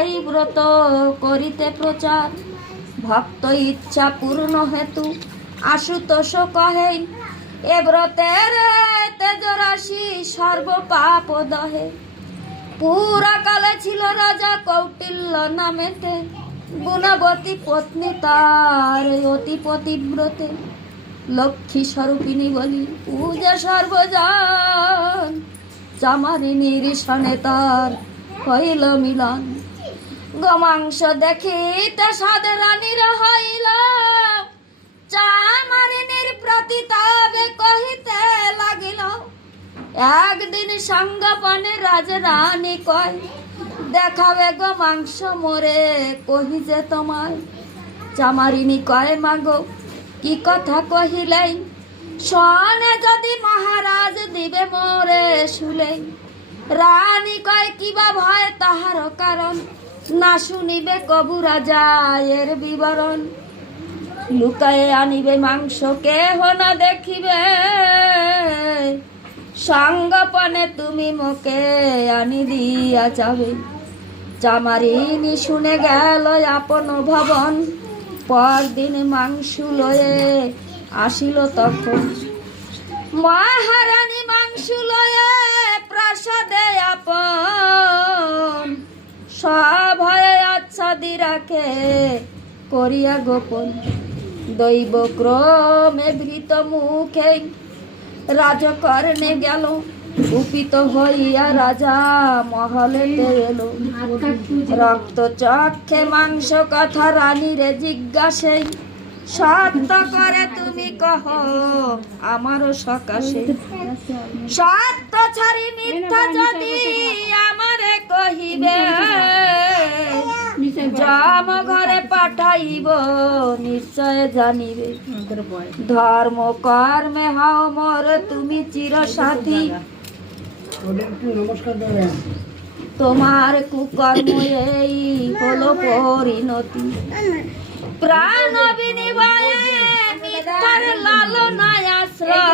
এই ব্রত করিতে প্রচার, ভক্ত ইচ্ছা পূর্ণ হেতু আশুতোষ কহে, এ ব্রতের তেজরাশি সর্ব পাপ দহে। পুরা কালে ছিল রাজা কৌটিল্য নামেতে, গুণবতী পত্নী তার অতি পতিব্রতে। লক্ষ্মী স্বরূপিণী বলি পূজা সর্বজন, চামারিনীর সনে তার হইল মিলন। গোমাংস দেখিতে সাধে রানীর হইল, চামারিনীর প্রতি তবে কহিতে লাগিল। একদিন সঙ্গপনে রাজরানী কয়, দেখাবে গোমাংস মোরে কহি যে তোমায়। চামারিনী কয়, মাগো কি কথা কহিলেই, শোনে যদি মহারাজ দিবে মোরে শুলেই। রানী কয়, কিবা ভয় তাহার কারণ, না শুনিবে কবু রাজা এর বিবরণ। লুকায়ে আনিবে মাংস কেহ না দেখিবে, সঙ্গপনে তুমি মোকে আনি দিয়া যাবে। চামারিনী শুনে গেল আপন ভবন, পরদিন মাংস লয়ে আসিল তখন। মহারানী মাংস লয়ে প্রাসাদে আপন, সভয়ে আচ্ছাদি রাখে করিয়া গোপন। দৈব ক্রমে ভীত মুখে রাজকর্ণে গেল, কুপিত হইয়া রাজা মহলেতে এলো। রক্ত চক্ষে মাংস কথা রানীরে জিজ্ঞাসে, সত্য করে তুমি কহ আমারও সকাশে। সত্য ছাড়ি মিথ্যা যদি আমারে কহিবে, যম ঘরে পাঠাইব নিশ্চয় জানিবে। ধর্ম কর্মে হও মোর তুমি চির সাথী, তোমার কুকর্ম এই হলো পরিণতি। প্রাণ বিনিময়ে মিথ্যার লালনায় আশ্রয়।